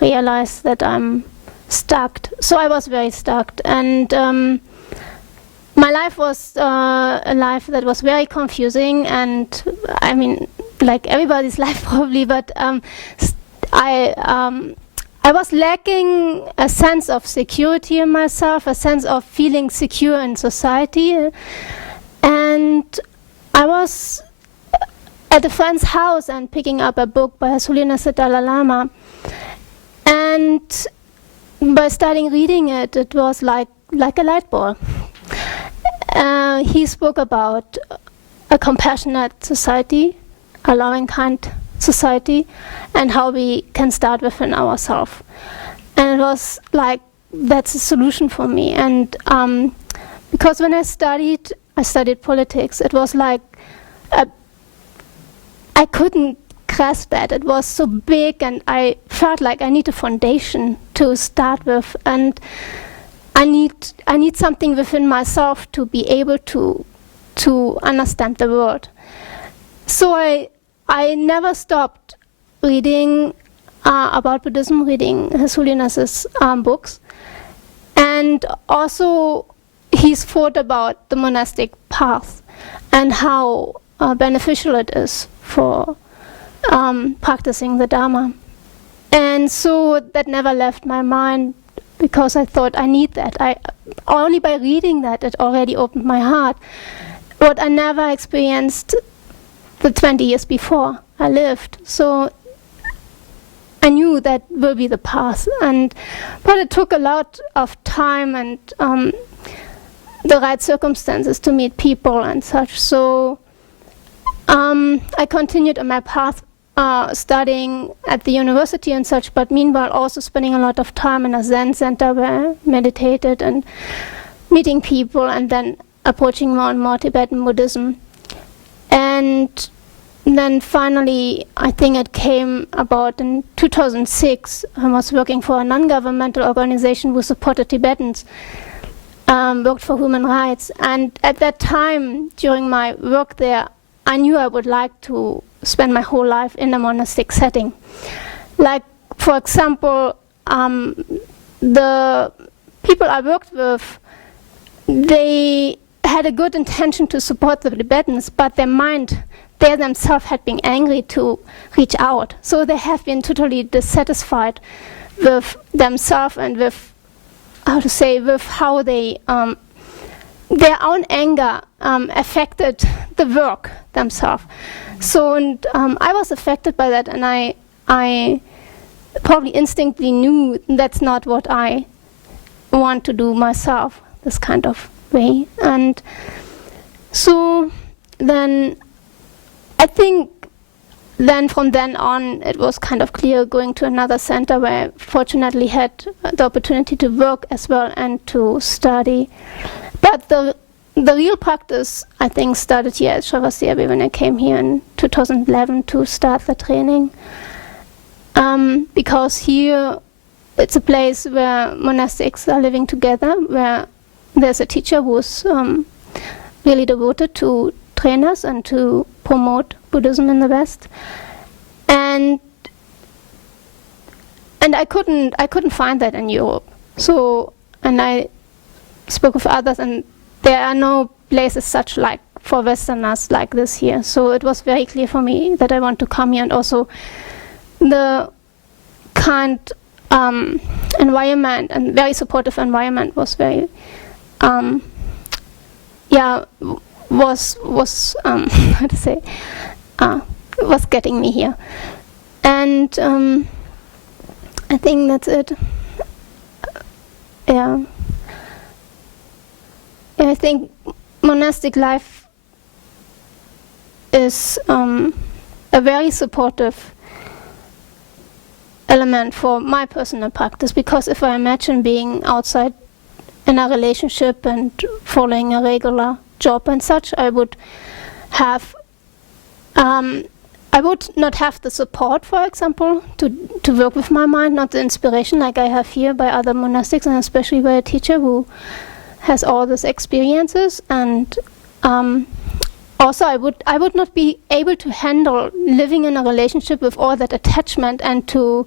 realize that I'm stuck. So I was very stuck, and my life was a life that was very confusing, and I mean, like everybody's life probably, but I was lacking a sense of security in myself, a sense of feeling secure in society. And I was at a friend's house and picking up a book by His Holiness the Dalai Lama. And by starting reading it, it was like a light bulb. He spoke about a compassionate society, a loving, kind society, and how we can start within ourselves. And it was like, that's a solution for me. And because when I studied politics, it was like, I couldn't grasp that. It was so big, and I felt like I need a foundation to start with, and I need something within myself to be able to understand the world. So I never stopped reading about Buddhism, reading His Holiness's books, and also his thought about the monastic path and how beneficial it is for practicing the Dharma. And so that never left my mind, because I thought I need that. Only by reading that, it already opened my heart. What I never experienced the 20 years before I lived. So I knew that will be the path. But it took a lot of time and the right circumstances to meet people and such. So I continued on my path, studying at the university and such, but meanwhile also spending a lot of time in a Zen center where I meditated and meeting people, and then approaching more and more Tibetan Buddhism. And then finally, I think it came about in 2006, I was working for a non-governmental organization who supported Tibetans, worked for human rights. And at that time, during my work there, I knew I would like to spend my whole life in a monastic setting. Like, for example, the people I worked with, they had a good intention to support the Tibetans, but their mind, they themselves had been angry to reach out. So they have been totally dissatisfied with themselves and with, with how they, their own anger affected the work themselves. So I was affected by that, and I probably instinctively knew that's not what I want to do myself, this kind of way. And so then I think then from then on it was kind of clear going to another center where I fortunately had the opportunity to work as well and to study. But the real practice, I think, started here at Sravasti Abbey when I came here in 2011 to start the training. Because here it's a place where monastics are living together, where there's a teacher who's really devoted to train us and to promote Buddhism in the West. And I couldn't find that in Europe. So, and I spoke with others, and there are no places such like for Westerners like this here. So it was very clear for me that I want to come here, and also the kind environment and very supportive environment was very was how to say was getting me here. And I think that's it. I think monastic life is a very supportive element for my personal practice, because if I imagine being outside in a relationship and following a regular job and such, I would have I would not have the support, for example, to work with my mind, not the inspiration like I have here by other monastics, and especially by a teacher who has all these experiences. And also I would not be able to handle living in a relationship with all that attachment, and to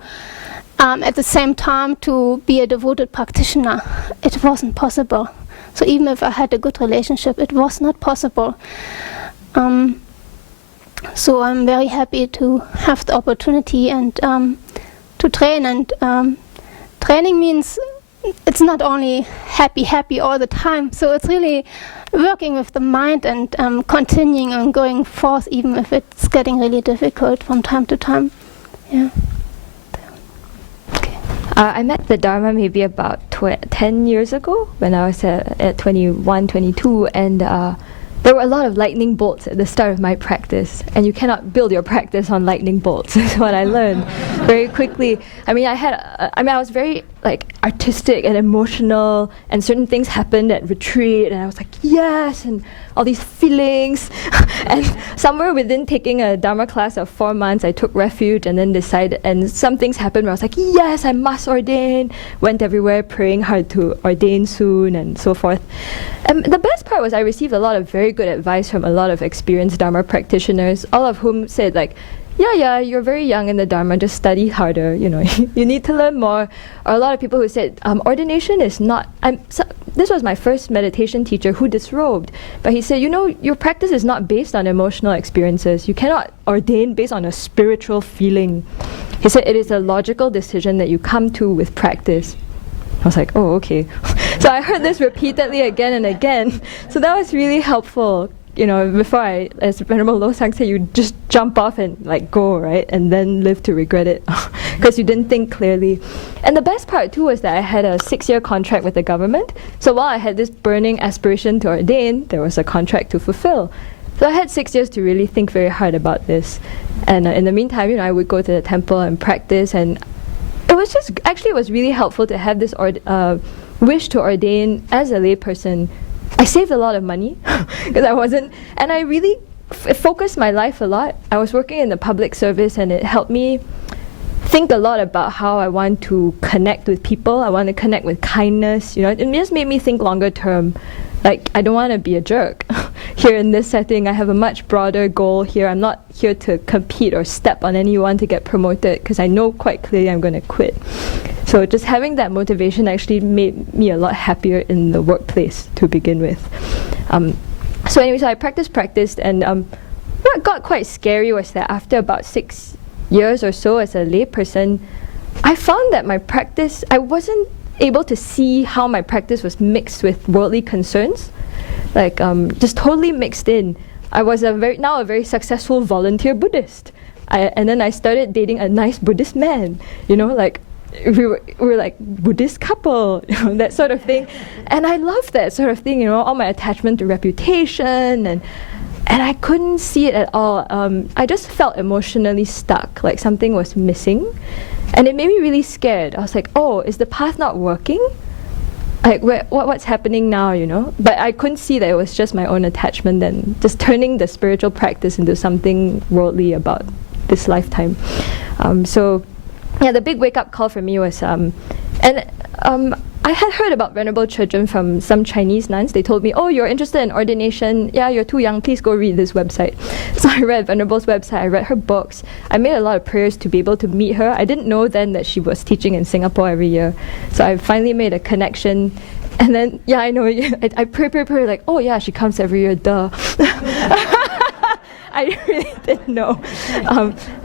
at the same time to be a devoted practitioner. It wasn't possible. So even if I had a good relationship, it was not possible. So I'm very happy to have the opportunity and to train. And training means it's not only happy all the time. So it's really working with the mind and continuing and going forth, even if it's getting really difficult from time to time. Yeah. I met the Dharma maybe about 10 years ago when I was at 21, 22, and there were a lot of lightning bolts at the start of my practice, and you cannot build your practice on lightning bolts. Is what I learned very quickly. I mean, I was very artistic and emotional, and certain things happened at retreat, and I was like, yes, and all these feelings. And somewhere within taking a Dharma class of 4 months, I took refuge and then decided, and some things happened where I was like, yes, I must ordain. Went everywhere praying hard to ordain soon and so forth. And the best part was I received a lot of very good advice from a lot of experienced Dharma practitioners, all of whom said yeah, you're very young in the Dharma, just study harder, you need to learn more. Or a lot of people who said, ordination is not, this was my first meditation teacher who disrobed, but he said, your practice is not based on emotional experiences. You cannot ordain based on a spiritual feeling. He said it is a logical decision that you come to with practice. I was like, oh, okay. So I heard this repeatedly again and again. So that was really helpful. Before as Venerable Losang said, you just jump off and go, right? And then live to regret it because you didn't think clearly. And the best part too was that I had a 6-year contract with the government. So while I had this burning aspiration to ordain, there was a contract to fulfill. So I had 6 years to really think very hard about this. And in the meantime, I would go to the temple and practice, and it was really helpful to have this wish to ordain as a layperson. I saved a lot of money because and I really focused my life a lot. I was working in the public service, and it helped me think a lot about how I want to connect with people. I want to connect with kindness. It just made me think longer term. I don't want to be a jerk here in this setting. I have a much broader goal here. I'm not here to compete or step on anyone to get promoted, because I know quite clearly I'm going to quit. So just having that motivation actually made me a lot happier in the workplace to begin with. So I practiced, and what got quite scary was that after about 6 years or so as a layperson, I found that my practice, I wasn't able to see how my practice was mixed with worldly concerns, just totally mixed in. I was now a very successful volunteer Buddhist, and then I started dating a nice Buddhist man. We were like Buddhist couple, that sort of thing, and I loved that sort of thing. All my attachment to reputation, and I couldn't see it at all. I just felt emotionally stuck, like something was missing. And it made me really scared. I was like, oh, is the path not working? What's happening now, But I couldn't see that it was just my own attachment and just turning the spiritual practice into something worldly about this lifetime. The big wake-up call for me was, I had heard about Venerable Chögyam from some Chinese nuns. They told me, oh, you're interested in ordination. Yeah, you're too young. Please go read this website. So I read Venerable's website. I read her books. I made a lot of prayers to be able to meet her. I didn't know then that she was teaching in Singapore every year. So I finally made a connection. And then, yeah, I know, I pray, like, oh yeah, she comes every year, duh. I really didn't know.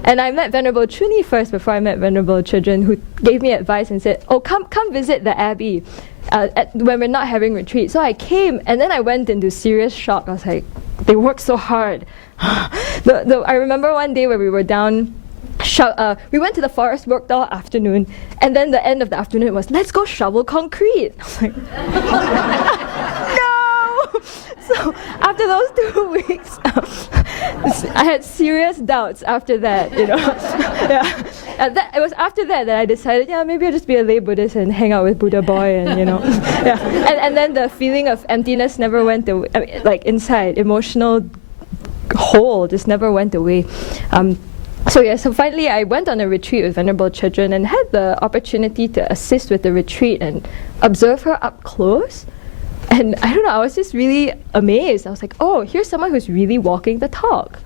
And I met Venerable Chuni first before I met Venerable Children, who gave me advice and said, oh, come visit the Abbey when we're not having retreat. So I came, and then I went into serious shock. I was like, they work so hard. I remember one day where we were down, we went to the forest, worked all afternoon, and then the end of the afternoon was, let's go shovel concrete. I was like, no! So after those 2 weeks, I had serious doubts after that, yeah. It was after that I decided, yeah, maybe I'll just be a lay Buddhist and hang out with Buddha boy and, yeah. And then the feeling of emptiness never went away, like inside, emotional hole just never went away. So finally I went on a retreat with Venerable Children and had the opportunity to assist with the retreat and observe her up close. And I don't know, I was just really amazed. I was like, oh, here's someone who's really walking the talk.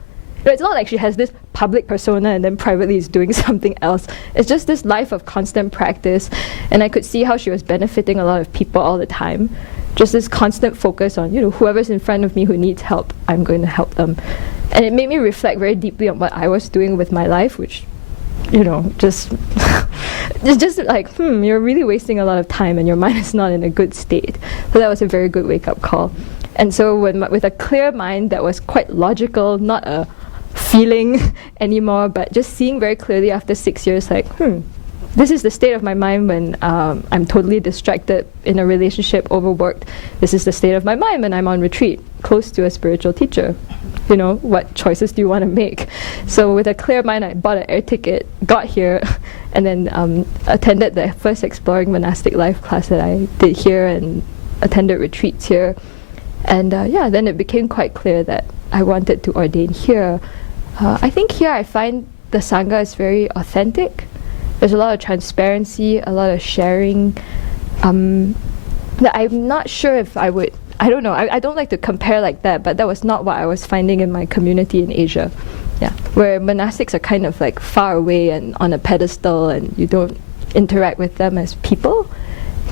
It's not like she has this public persona and then privately is doing something else. It's just this life of constant practice. And I could see how she was benefiting a lot of people all the time. Just this constant focus on, whoever's in front of me who needs help, I'm going to help them. And it made me reflect very deeply on what I was doing with my life, which, just like, you're really wasting a lot of time and your mind is not in a good state. So that was a very good wake-up call. And so with a clear mind that was quite logical, not a feeling anymore, but just seeing very clearly after 6 years, like, this is the state of my mind when I'm totally distracted in a relationship, overworked. This is the state of my mind when I'm on retreat, close to a spiritual teacher. What choices do you want to make? So with a clear mind, I bought an air ticket, got here, and then attended the first Exploring Monastic Life class that I did here and attended retreats here. And then it became quite clear that I wanted to ordain here. I think here I find the Sangha is very authentic. There's a lot of transparency, a lot of sharing. I'm not sure if I would, I don't know, I don't like to compare like that, but that was not what I was finding in my community in Asia. Yeah, where monastics are kind of like far away and on a pedestal and you don't interact with them as people.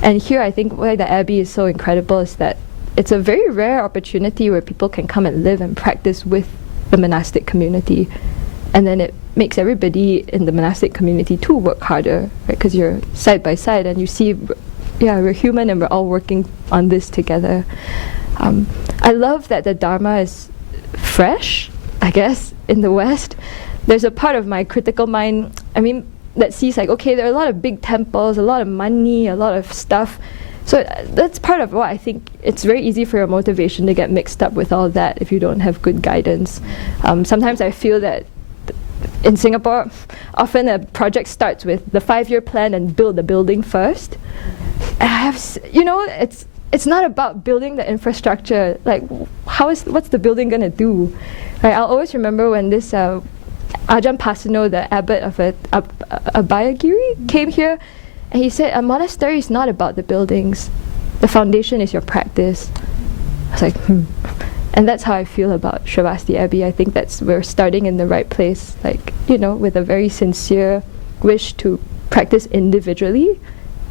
And here I think why the Abbey is so incredible is that it's a very rare opportunity where people can come and live and practice with the monastic community. And then it makes everybody in the monastic community too work harder, right? Because you're side by side and you see, we're human and we're all working on this together. I love that the Dharma is fresh, I guess, in the West. There's a part of my critical mind, that sees like, okay, there are a lot of big temples, a lot of money, a lot of stuff. So that's part of what I think it's very easy for your motivation to get mixed up with all that if you don't have good guidance. Sometimes I feel that in Singapore, often a project starts with the 5-year plan and build the building first. And it's not about building the infrastructure. Like, what's the building going to do? Right, I'll always remember when this Ajahn Pasano, the abbot of Abbey, came here, and he said, a monastery is not about the buildings. The foundation is your practice. I was like, And that's how I feel about Sravasti Abbey. I think we're starting in the right place, like, with a very sincere wish to practice individually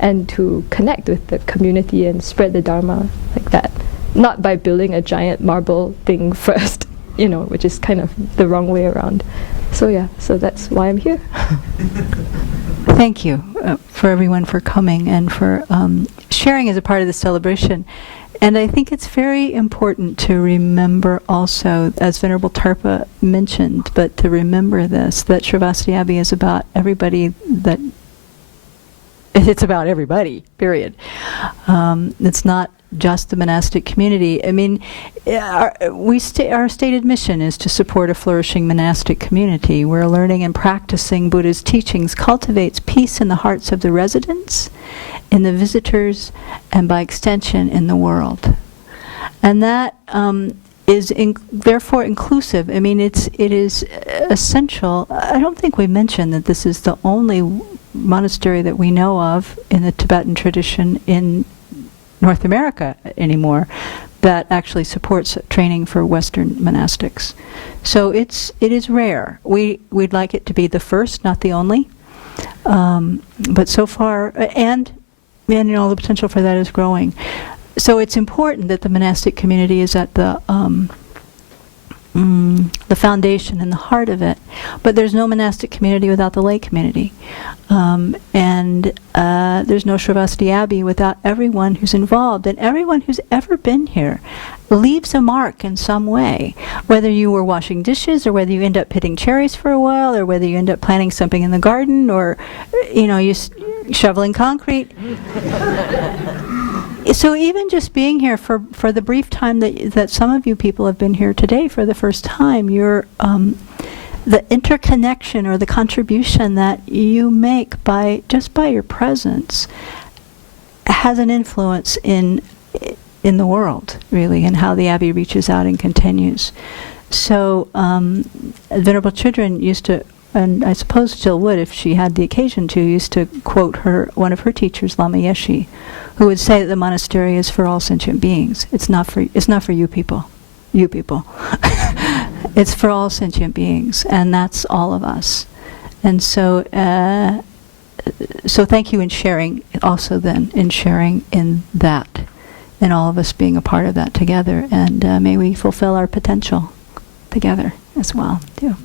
and to connect with the community and spread the Dharma like that. Not by building a giant marble thing first, which is kind of the wrong way around. So that's why I'm here. Thank you for everyone for coming and for sharing as a part of the celebration. And I think it's very important to remember also, as Venerable Tarpa mentioned, but to remember this, that Sravasti Abbey is about everybody it's about everybody, period. It's not just the monastic community. Our stated mission is to support a flourishing monastic community where learning and practicing Buddha's teachings cultivates peace in the hearts of the residents, in the visitors, and by extension in the world. And that is therefore inclusive. It is essential. I don't think we mentioned that this is the only monastery that we know of in the Tibetan tradition in North America anymore that actually supports training for Western monastics. So it is rare. We'd like it to be the first, not the only. But so far, and the potential for that is growing. so it's important that the monastic community is at the foundation and the heart of it. But there's no monastic community without the lay community. And there's no Sravasti Abbey without everyone who's involved. And everyone who's ever been here leaves a mark in some way. Whether you were washing dishes, or whether you end up pitting cherries for a while, or whether you end up planting something in the garden, or, you shoveling concrete. So even just being here for the brief time that some of you people have been here today for the first time, you're the interconnection or the contribution that you make by your presence has an influence in the world, really, and how the Abbey reaches out and continues. So Venerable Children used to, and I suppose still would if she had the occasion to, used to quote one of her teachers, Lama Yeshe, who would say that the monastery is for all sentient beings. It's not for you people. It's for all sentient beings, and that's all of us. And so thank you in sharing also then, in sharing in that, and all of us being a part of that together. And may we fulfill our potential together as well, too.